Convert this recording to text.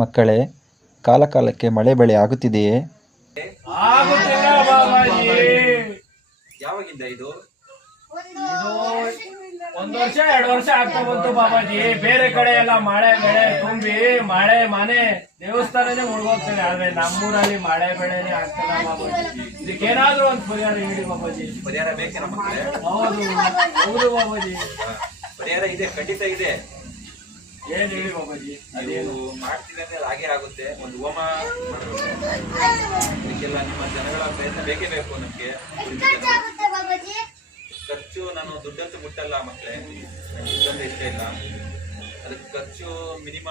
ಮಕ್ಕಳೇ, ಕಾಲಕಾಲಕ್ಕೆ ಮಳೆ ಬೆಳೆ ಆಗುತ್ತಿದೆಯೇ? ಆಗುತ್ತಿಲ್ಲ ಬಾಬಾಜಿ. ಯಾವಾಗಿಂದ ಇದು? ಒಂದು ವರ್ಷ 2 ವರ್ಷ ಆಗ್ತಾ ಬಂತು ಬಾಬಾಜಿ. ಬೇರೆ ಕಡೆ ಎಲ್ಲ ಮಳೆ ಬೆಳೆ ತುಂಬಿ ಮಳೆ ಮನೆ ದೇವಸ್ಥಾನನೇ ಮುಳುಗೋಗ್ತದೆ, ಆದ್ರೆ ನಮ್ಮೂರಲ್ಲಿ ಮಳೆ ಬೆಳೆನೇ ಆಗ್ತಲ್ಲ ಬಾಬಾಜಿ. ಇದಕ್ಕೇನಾದ್ರೂ ಒಂದು ಪರಿಹಾರ ಹೇಳಿ ಬಾಬಾಜಿ. ಪರಿಹಾರ ಬೇಕೇನ ಮಕ್ಕಳೇ? ಹೌದು ಹೌದು ಬಾಬಾಜಿ. ಪರಿಹಾರ ಇದೆ, ಖಂಡಿತ ಇದೆ. ಏನ್ ಹೇಳಿ ಬಾಬಾಜಿ. ನೀವು ಮಾಡ್ತೀವಿ ಅಂದ್ರೆ ಹಾಗೆ ಆಗುತ್ತೆ. ಒಂದು ಹೋಮ ಇದಕ್ಕೆಲ್ಲ ನಿಮ್ಮ ಜನಗಳ ಪ್ರಯತ್ನ ಬೇಕೇ ಬೇಕು ನಮ್ಗೆ. ಖರ್ಚು ನಾನು ದುಡ್ಡಂತೂ ಮುಟ್ಟಲ್ಲ ಮಕ್ಕಳೇ, ದುಡ್ಡಂತ ಇಷ್ಟ ಇಲ್ಲ. ಅದಕ್ಕೆ ಖರ್ಚು ಮಿನಿಮಮ್